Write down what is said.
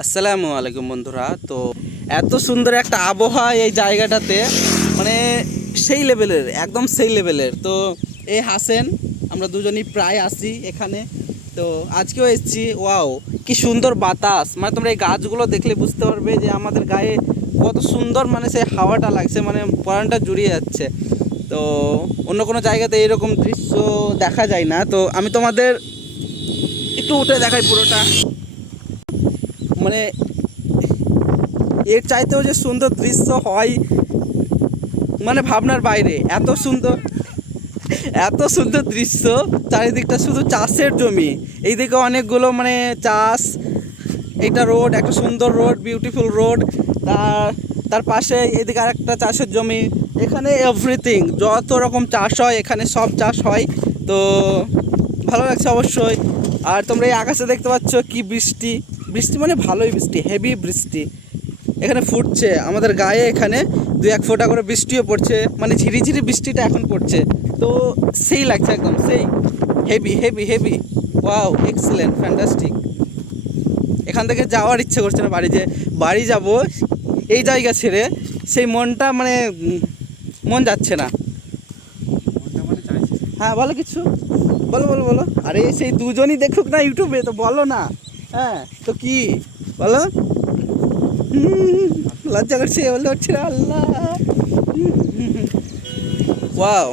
আসসালামু আলাইকুম বন্ধুরা। তো এত সুন্দর একটা আবহাওয়া এই জায়গাটাতে মানে সেই লেভেলের, একদম সেই লেভেলের। তো এই হাসেন, আমরা দুজনই প্রায় আসি এখানে। তো আজকেও এসেছি, ওয়াও, কি সুন্দর বাতাস। মানে তোমরা এই গাছগুলো দেখলে বুঝতে পারবে যে আমাদের গায়ে কত সুন্দর মানে সেই হাওয়াটা লাগছে মানে পরানটা জুড়িয়ে যাচ্ছে। তো অন্য কোনো জায়গাতে এরকম দৃশ্য দেখা যায় না। তো আমি তোমাদের একটু উঠে দেখাই পুরোটা। মানে এর চাইতেও যে সুন্দর দৃশ্য হয় মানে ভাবনার বাইরে। এত সুন্দর এত সুন্দর দৃশ্য, চারিদিকটা শুধু চাষের জমি। এইদিকে অনেকগুলো মানে চাষ এইটা রোড, একটা সুন্দর রোড বিউটিফুল রোড তার তার পাশে এদিকে আর একটা চাষের জমি। এখানে এভরিথিং যত রকম চাষ হয়, এখানে সব চাষ হয়। তো, ভালো লাগছে অবশ্যই। আর তোমরা এই আকাশে দেখতে পাচ্ছ কি বৃষ্টি। বৃষ্টি মানে ভালোই বৃষ্টি হেভি বৃষ্টি। এখানে ফুটছে, আমাদের গায়ে এখানে দু এক ফোঁটা করে বৃষ্টিও পড়ছে মানে ঝিরিঝিরি বৃষ্টিটা এখন পড়ছে। তো সেই লাগছে একদম, সেই heavy heavy heavy wow excellent fantastic এখান থেকে যাওয়ার ইচ্ছে করছে না বাড়ি, যে বাড়ি যাব, এই জায়গা ছেড়ে সেই মনটা মানে মন যাচ্ছে না। হ্যাঁ বলো কিছু। বলো বলো বলো। আরে, সেই দুজনই দেখুক না ইউটিউবে, তো বলো না। হ্যাঁ তো কি? বলো। লজ্জা করছে বলে হচ্ছে আল্লাহ। ওয়াও।